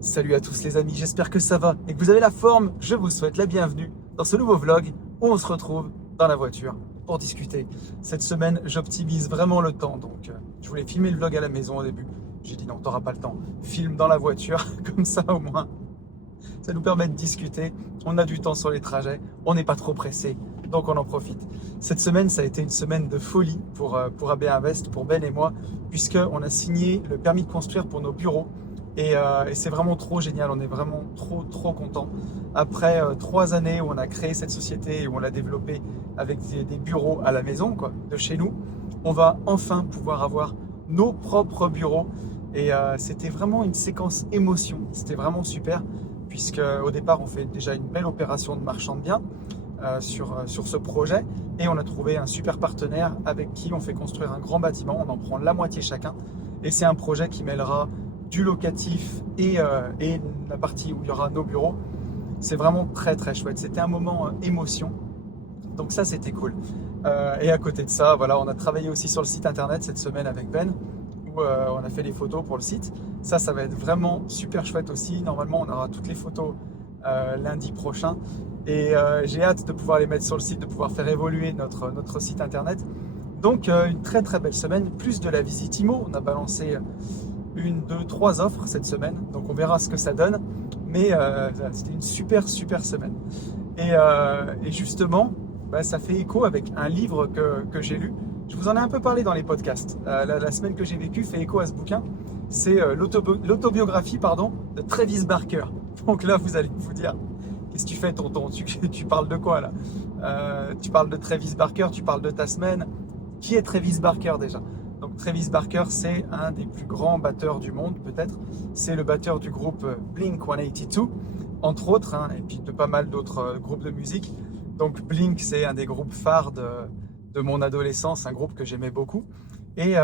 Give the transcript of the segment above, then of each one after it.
Salut à tous les amis, j'espère que ça va et que vous avez la forme. Je vous souhaite la bienvenue dans ce nouveau vlog où on se retrouve dans la voiture pour discuter. Cette semaine, j'optimise vraiment le temps, donc je voulais filmer le vlog à la maison au début. J'ai dit non, t'auras pas le temps, filme dans la voiture, comme ça au moins. Ça nous permet de discuter, on a du temps sur les trajets, on n'est pas trop pressé, donc on en profite. Cette semaine, ça a été une semaine de folie pour AB Invest, pour Ben et moi, puisqu'on a signé le permis de construire pour nos bureaux. Et c'est vraiment trop génial, on est vraiment trop content. Après 3 années où on a créé cette société et où on l'a développée avec des bureaux à la maison, quoi, de chez nous, on va enfin pouvoir avoir nos propres bureaux. Et c'était vraiment une séquence émotion, c'était vraiment super, puisque au départ on fait déjà une belle opération de marchand de biens sur ce projet, et on a trouvé un super partenaire avec qui on fait construire un grand bâtiment, on en prend la moitié chacun, et c'est un projet qui mêlera du locatif et la partie où il y aura nos bureaux. C'est vraiment très chouette. C'était un moment émotion. Donc ça, c'était cool. Et à côté de ça, voilà, on a travaillé aussi sur le site internet cette semaine avec Ben, où on a fait les photos pour le site. Ça va être vraiment super chouette aussi. Normalement, on aura toutes les photos lundi prochain. Et j'ai hâte de pouvoir les mettre sur le site, de pouvoir faire évoluer notre site internet. Donc une très belle semaine, plus de la visite IMO. On a balancé 1, 2, 3 offres cette semaine, donc on verra ce que ça donne, mais c'était une super semaine. Et justement, ça fait écho avec un livre que j'ai lu. Je vous en ai un peu parlé dans les podcasts. La semaine que j'ai vécue fait écho à ce bouquin. C'est l'autobiographie de Travis Barker. Donc là, vous allez vous dire, qu'est-ce que tu fais, tonton? Tu parles de quoi là? Tu parles de Travis Barker, tu parles de ta semaine. Qui est Travis Barker déjà? Donc Travis Barker, c'est un des plus grands batteurs du monde, peut-être. C'est le batteur du groupe Blink-182, entre autres, hein, et puis de pas mal d'autres groupes de musique. Donc Blink, c'est un des groupes phares de mon adolescence, un groupe que j'aimais beaucoup. Et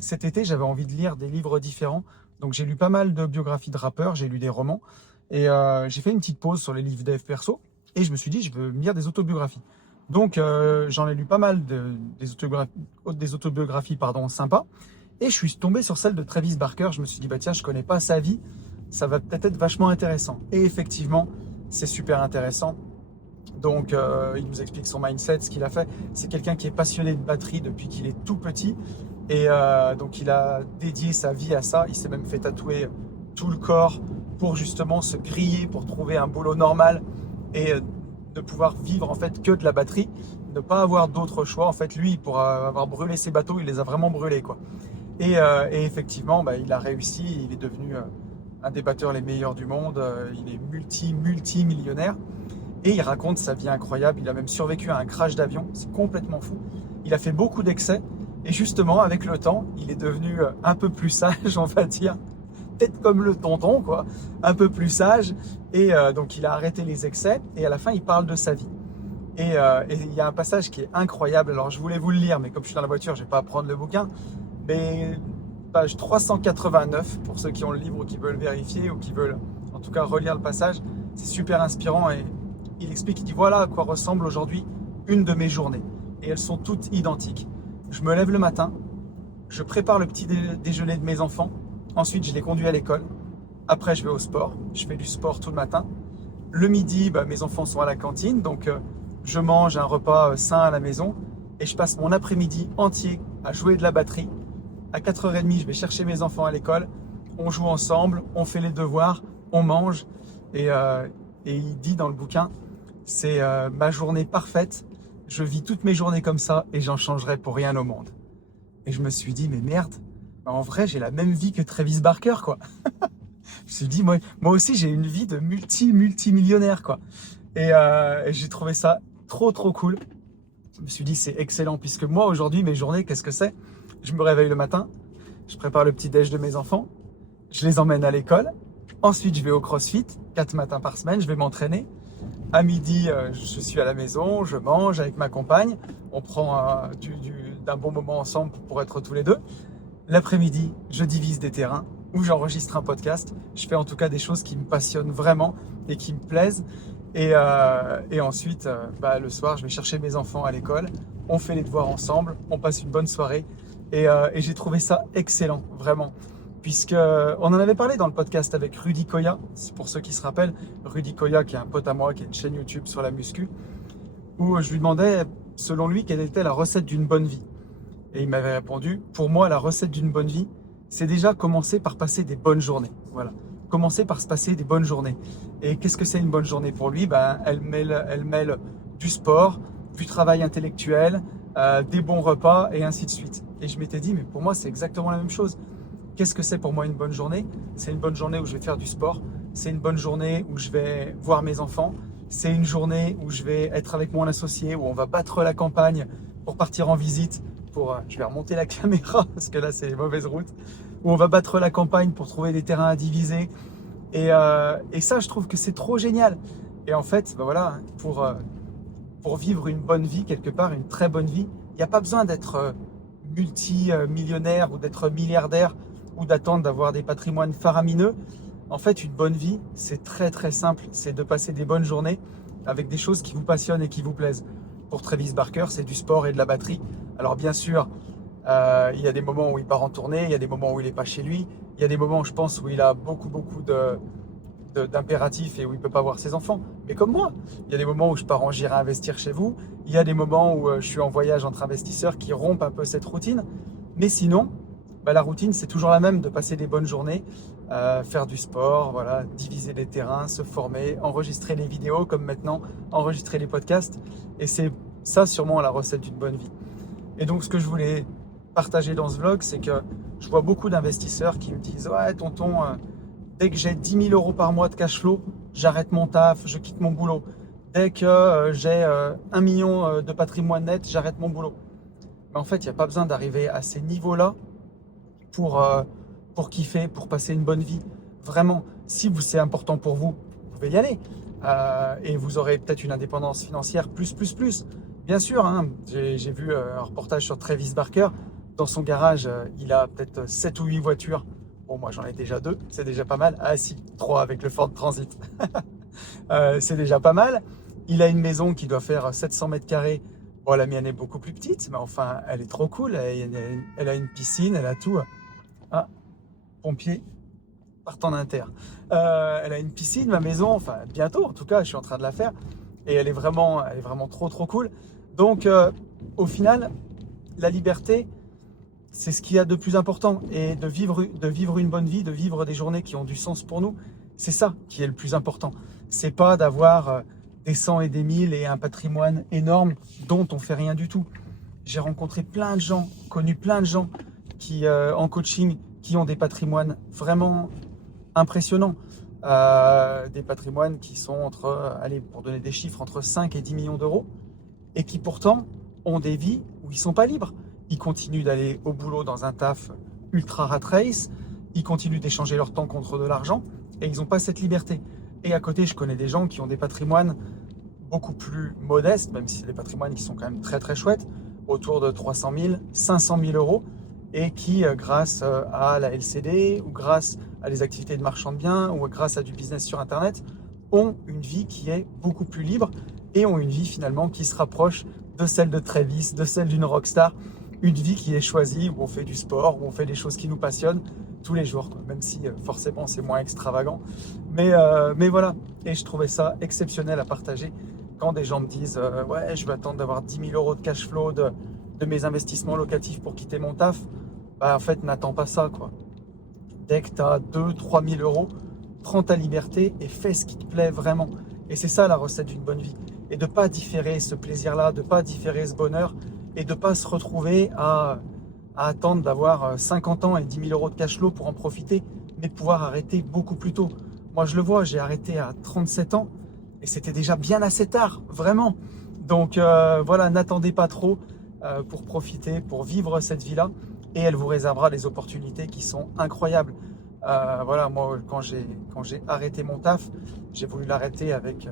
cet été, j'avais envie de lire des livres différents. Donc j'ai lu pas mal de biographies de rappeurs, j'ai lu des romans. Et j'ai fait une petite pause sur les livres dev perso. Et je me suis dit, je veux me lire des autobiographies. Donc j'en ai lu pas mal des autobiographies sympas, et je suis tombé sur celle de Travis Barker. Je me suis dit bah tiens, je connais pas sa vie, ça va peut-être être vachement intéressant. Et effectivement, c'est super intéressant. Donc il nous explique son mindset, ce qu'il a fait. C'est quelqu'un qui est passionné de batterie depuis qu'il est tout petit, et donc il a dédié sa vie à ça. Il s'est même fait tatouer tout le corps pour justement se griller, pour trouver un boulot normal et de pouvoir vivre en fait que de la batterie, ne pas avoir d'autre choix. En fait, lui, pour avoir brûlé ses bateaux, il les a vraiment brûlés, quoi. Et effectivement, il a réussi. Il est devenu un des batteurs les meilleurs du monde. Il est multimillionnaire. Et il raconte sa vie incroyable. Il a même survécu à un crash d'avion. C'est complètement fou. Il a fait beaucoup d'excès. Et justement, avec le temps, il est devenu un peu plus sage, on va dire. Peut-être comme le tonton, quoi, un peu plus sage. Et donc il a arrêté les excès, et à la fin il parle de sa vie. Et il y a un passage qui est incroyable. Alors je voulais vous le lire, mais comme je suis dans la voiture, je vais pas prendre le bouquin. Mais page 389, pour ceux qui ont le livre ou qui veulent vérifier ou qui veulent en tout cas relire le passage, c'est super inspirant. Et il explique, il dit voilà à quoi ressemble aujourd'hui une de mes journées. Et elles sont toutes identiques. Je me lève le matin, je prépare le petit déjeuner de mes enfants. Ensuite, je les conduis à l'école. Après, je vais au sport. Je fais du sport tout le matin. Le midi, mes enfants sont à la cantine. Donc, je mange un repas sain à la maison. Et je passe mon après-midi entier à jouer de la batterie. À 4h30, je vais chercher mes enfants à l'école. On joue ensemble, on fait les devoirs, on mange. Et il dit dans le bouquin, c'est ma journée parfaite. Je vis toutes mes journées comme ça et j'en changerai pour rien au monde. Et je me suis dit, mais merde. En vrai, j'ai la même vie que Travis Barker, quoi. Je me suis dit, moi aussi, j'ai une vie de multimillionnaire, quoi. Et j'ai trouvé ça trop cool. Je me suis dit, c'est excellent, puisque moi, aujourd'hui, mes journées, qu'est-ce que c'est? Je me réveille le matin, je prépare le petit déj de mes enfants, je les emmène à l'école. Ensuite, je vais au CrossFit, 4 matins par semaine, je vais m'entraîner. À midi, je suis à la maison, je mange avec ma compagne. On prend d'un bon moment ensemble pour être tous les deux. L'après-midi, je divise des terrains où j'enregistre un podcast. Je fais en tout cas des choses qui me passionnent vraiment et qui me plaisent. Et ensuite, le soir, je vais chercher mes enfants à l'école. On fait les devoirs ensemble, on passe une bonne soirée. Et j'ai trouvé ça excellent, vraiment. puisqu'on en avait parlé dans le podcast avec Rudy Koya, pour ceux qui se rappellent. Rudy Koya, qui est un pote à moi, qui a une chaîne YouTube sur la muscu, où je lui demandais, selon lui, quelle était la recette d'une bonne vie. Et il m'avait répondu, pour moi, la recette d'une bonne vie, c'est déjà commencer par passer des bonnes journées. Voilà. Commencer par se passer des bonnes journées. Et qu'est-ce que c'est une bonne journée pour lui? Elle mêle du sport, du travail intellectuel, des bons repas et ainsi de suite. Et je m'étais dit, mais pour moi, c'est exactement la même chose. Qu'est-ce que c'est pour moi une bonne journée? C'est une bonne journée où je vais faire du sport. C'est une bonne journée où je vais voir mes enfants. C'est une journée où je vais être avec mon associé, où on va battre la campagne pour partir en visite. Je vais remonter la caméra parce que là, c'est les mauvaises routes. Où on va battre la campagne pour trouver des terrains à diviser. Et ça, je trouve que c'est trop génial. Et en fait, voilà, pour vivre une bonne vie, quelque part, une très bonne vie, il n'y a pas besoin d'être multimillionnaire ou d'être milliardaire ou d'attendre d'avoir des patrimoines faramineux. En fait, une bonne vie, c'est très très simple. C'est de passer des bonnes journées avec des choses qui vous passionnent et qui vous plaisent. Pour Travis Barker, c'est du sport et de la batterie. Alors bien sûr, il y a des moments où il part en tournée, il y a des moments où il n'est pas chez lui, il y a des moments, je pense, où il a beaucoup d'impératifs et où il ne peut pas voir ses enfants. Mais comme moi, il y a des moments où je pars en j'irai investir chez vous, il y a des moments où je suis en voyage entre investisseurs qui rompent un peu cette routine. Mais sinon, la routine, c'est toujours la même, de passer des bonnes journées, faire du sport, voilà, diviser les terrains, se former, enregistrer les vidéos comme maintenant, enregistrer les podcasts. Et c'est ça sûrement la recette d'une bonne vie. Et donc ce que je voulais partager dans ce vlog, c'est que je vois beaucoup d'investisseurs qui me disent « Ouais tonton, dès que j'ai 10 000 euros par mois de cash flow, j'arrête mon taf, je quitte mon boulot. Dès que j'ai 1 million de patrimoine net, j'arrête mon boulot. » Mais en fait, il n'y a pas besoin d'arriver à ces niveaux-là pour kiffer, pour passer une bonne vie. Vraiment, si c'est important pour vous, vous pouvez y aller. Et vous aurez peut-être une indépendance financière plus. Bien sûr, hein, j'ai vu un reportage sur Travis Barker. Dans son garage, il a peut-être 7 ou 8 voitures. Bon, moi j'en ai déjà 2, c'est déjà pas mal. Ah si, 3 avec le Ford Transit. C'est déjà pas mal. Il a une maison qui doit faire 700 mètres carrés. Bon, la mienne est beaucoup plus petite, mais enfin, elle est trop cool. Elle a une piscine, elle a tout. Ah, pompier, partant d'Inter. Elle a une piscine, ma maison, enfin bientôt en tout cas, je suis en train de la faire. Et elle est vraiment trop cool. Donc au final, la liberté, c'est ce qu'il y a de plus important. Et de vivre une bonne vie, de vivre des journées qui ont du sens pour nous, c'est ça qui est le plus important. C'est pas d'avoir des 100 et des 1000 et un patrimoine énorme dont on fait rien du tout. J'ai rencontré plein de gens, connu plein de gens qui en coaching, qui ont des patrimoines vraiment impressionnants. Des patrimoines qui sont pour donner des chiffres, entre 5 et 10 millions d'euros, et qui pourtant ont des vies où ils ne sont pas libres. Ils continuent d'aller au boulot dans un taf ultra rat race, ils continuent d'échanger leur temps contre de l'argent, et ils n'ont pas cette liberté. Et à côté, je connais des gens qui ont des patrimoines beaucoup plus modestes, même si c'est des patrimoines qui sont quand même très très chouettes, autour de 300 000, 500 000 euros, et qui, grâce à la LCD, ou grâce à des activités de marchand de biens, ou grâce à du business sur Internet, ont une vie qui est beaucoup plus libre, et ont une vie finalement qui se rapproche de celle de Travis, de celle d'une rockstar, une vie qui est choisie, où on fait du sport, où on fait des choses qui nous passionnent tous les jours, quoi. Même si forcément c'est moins extravagant. Mais voilà, et je trouvais ça exceptionnel à partager quand des gens me disent ouais, je vais attendre d'avoir 10 000 euros de cash flow de mes investissements locatifs pour quitter mon taf. En fait, n'attends pas ça, quoi. Dès que tu as 2 000 à 3 000 euros, prends ta liberté et fais ce qui te plaît vraiment. Et c'est ça la recette d'une bonne vie. Et de ne pas différer ce plaisir-là, de ne pas différer ce bonheur, et de ne pas se retrouver à attendre d'avoir 50 ans et 10 000 euros de cash flow pour en profiter, mais de pouvoir arrêter beaucoup plus tôt. Moi, je le vois, j'ai arrêté à 37 ans, et c'était déjà bien assez tard, vraiment. Donc voilà, n'attendez pas trop pour profiter, pour vivre cette vie-là, et elle vous réservera des opportunités qui sont incroyables. Voilà, moi, quand j'ai arrêté mon taf, j'ai voulu l'arrêter avec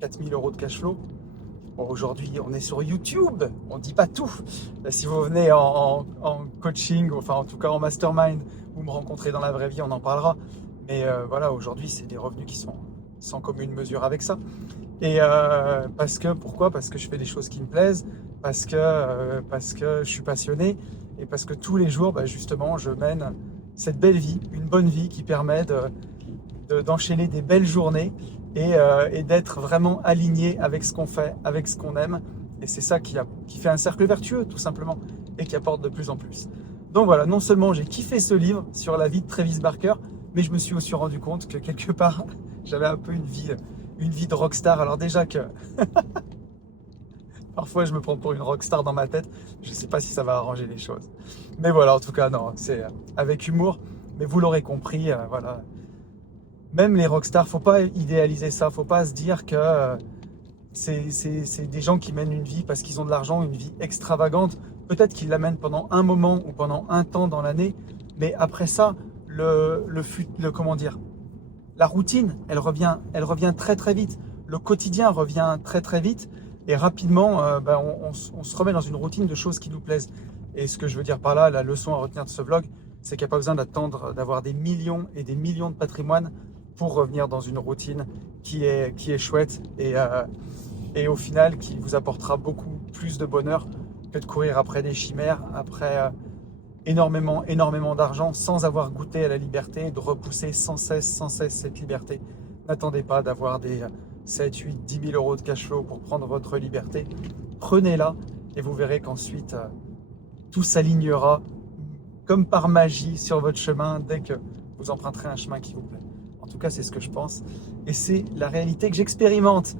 4 000 euros de cash flow. Bon, aujourd'hui, on est sur YouTube, on ne dit pas tout. Si vous venez en coaching, enfin en tout cas en mastermind, vous me rencontrez dans la vraie vie, on en parlera. Mais voilà, aujourd'hui, c'est des revenus qui sont sans commune mesure avec ça. Et pourquoi? Parce que je fais des choses qui me plaisent, parce que je suis passionné, et parce que tous les jours, justement, je mène cette belle vie, une bonne vie qui permet d'enchaîner des belles journées et d'être vraiment aligné avec ce qu'on fait, avec ce qu'on aime. Et c'est ça qui fait un cercle vertueux, tout simplement, et qui apporte de plus en plus. Donc voilà, non seulement j'ai kiffé ce livre sur la vie de Travis Barker, mais je me suis aussi rendu compte que quelque part, j'avais un peu une vie de rockstar. Alors déjà que parfois je me prends pour une rockstar dans ma tête, je ne sais pas si ça va arranger les choses. Mais voilà, en tout cas, non, c'est avec humour. Mais vous l'aurez compris, voilà. Même les rockstars, faut pas idéaliser ça, faut pas se dire que c'est des gens qui mènent une vie parce qu'ils ont de l'argent, une vie extravagante. Peut-être qu'ils la mènent pendant un moment ou pendant un temps dans l'année, mais après ça, comment dire, la routine, elle revient très très vite. Le quotidien revient très très vite et rapidement, on se remet dans une routine de choses qui nous plaisent. Et ce que je veux dire par là, la leçon à retenir de ce vlog, c'est qu'il n'y a pas besoin d'attendre d'avoir des millions et des millions de patrimoine pour revenir dans une routine qui est chouette et au final qui vous apportera beaucoup plus de bonheur que de courir après des chimères, après énormément d'argent sans avoir goûté à la liberté, de repousser sans cesse cette liberté. N'attendez pas d'avoir des 7, 8, 10 000 euros de cash flow pour prendre votre liberté. Prenez-la et vous verrez qu'ensuite tout s'alignera comme par magie sur votre chemin dès que vous emprunterez un chemin qui vous plaît. En tout cas, c'est ce que je pense et c'est la réalité que j'expérimente.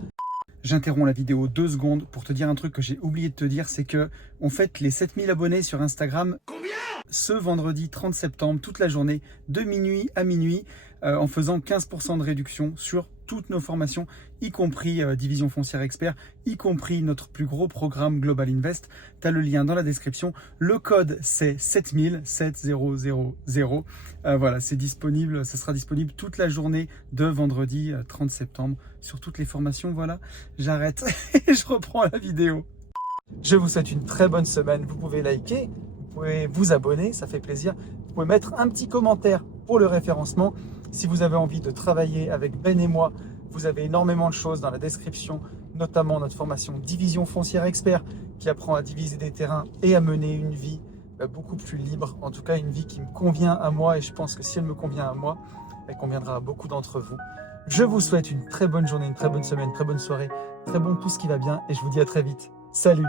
J'interromps la vidéo 2 secondes pour te dire un truc que j'ai oublié de te dire, c'est que on fête les 7000 abonnés sur Instagram. Combien ? Ce vendredi 30 septembre, toute la journée, de minuit à minuit, en faisant 15% de réduction sur toutes nos formations, y compris Division Foncière Expert, y compris notre plus gros programme Global Invest. Tu as le lien dans la description. Le code, c'est 7000, 7000. Voilà, c'est disponible, ça sera disponible toute la journée de vendredi 30 septembre sur toutes les formations. Voilà, j'arrête et je reprends la vidéo. Je vous souhaite une très bonne semaine. Vous pouvez liker, vous pouvez vous abonner, ça fait plaisir. Vous pouvez mettre un petit commentaire pour le référencement. Si vous avez envie de travailler avec Ben et moi, vous avez énormément de choses dans la description, notamment notre formation Division Foncière Expert qui apprend à diviser des terrains et à mener une vie beaucoup plus libre. En tout cas, une vie qui me convient à moi et je pense que si elle me convient à moi, elle conviendra à beaucoup d'entre vous. Je vous souhaite une très bonne journée, une très bonne semaine, une très bonne soirée, très bon tout ce qui va bien et je vous dis à très vite. Salut!